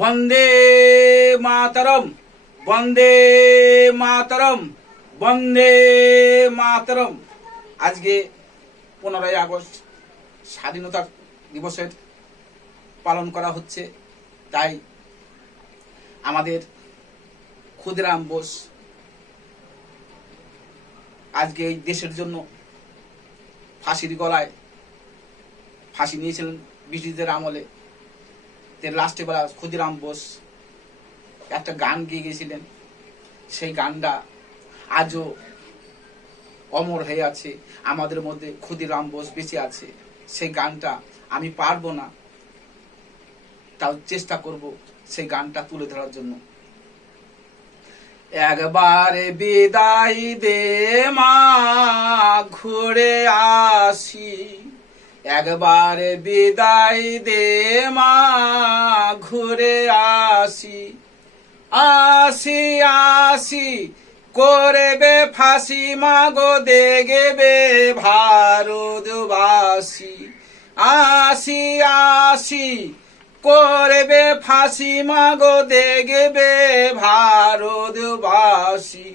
বন্দে মাতরম, বন্দে মাতরম, বন্দে মাতরম। আজকে 15ই আগস্ট স্বাধীনতা দিবসের পালন করা হচ্ছে। তাই আমাদের ক্ষুদিরাম বোস আজকে এই দেশের জন্য ফাঁসির গলায় ফাঁসি নিয়েছিলেন ব্রিটিশদের আমলে। লাস্টে বেলা ক্ষুদিরাম বোস একটা গান গেয়ে গেছিলেন, সেই গানটা আজও অমর হয়ে আছে। আমাদের মধ্যে ক্ষুদিরাম বোস বেঁচে আছে। সেই গানটা আমি পারবো না, তাও চেষ্টা করব সেই গানটা তুলে ধরার জন্য। একবারে বিদায় দে মা, ঘুরে আসি। একবারে বিদায় দে মা, ঘুরে আসি। আসি আসি করবে ফাঁসি মাগো দেখবে ভারতবাসী। আসি আসি করবে ফাঁসি মাগো দেখবে ভারতবাসী।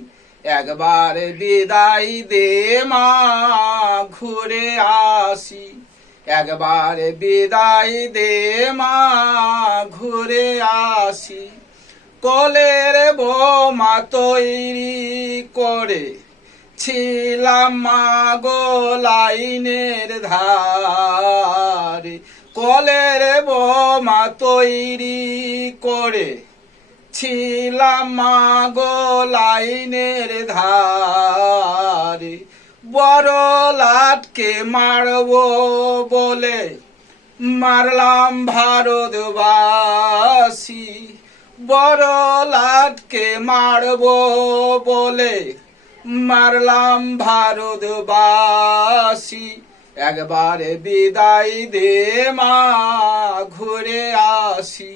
একবার বিদায় দে মা, ঘুরে আসি। একবার বিদায় দে মা, ঘুরে আসি। কলের বোমা তৈরি করে ছিলাম মাগো লাইনের ধারে। কলের বোমা তৈরি করে ছিলাম মাগো লাইনের ধারে। বড় লাটকে মারবো বলে মারলাম ভারতবাসী। বড় লাটকে মারবো বলে মারলাম ভারতবাসী। একবারে বিদায় দে মা, ঘুরে আসি।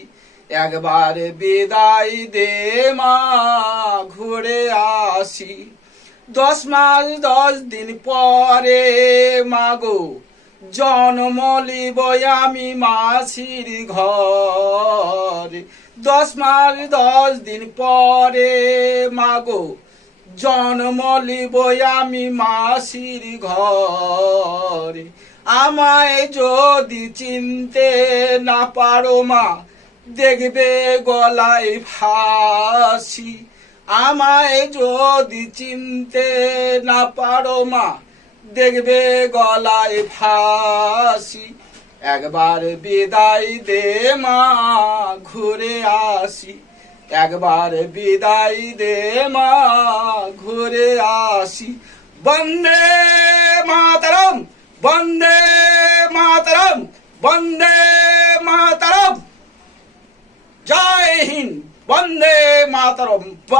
একবারে বিদায় দে মা, ঘুরে আসি। 10 মাস 10 দিন পরে মাগো জন্ম লিব আমি মাসির ঘরে। 10 মাস 10 দিন পরে মাগো জন্ম লিব আমি মাসির ঘরে। আমায় যদি চিনতে না পারো মা, দেখবে গলায় ফাঁসি। আমায় যদি চিনতে না পারো মা, দেখবে গলায় ফাঁসি। একবার বিদায় দে মা, ঘুরে আসি। একবার বিদায় দে মা, ঘুরে আসি। বন্দে মাতরম, বন্দে মাতরম, বন্দে মাতরম। জয় হিন্দ, বন্দে মাতরম।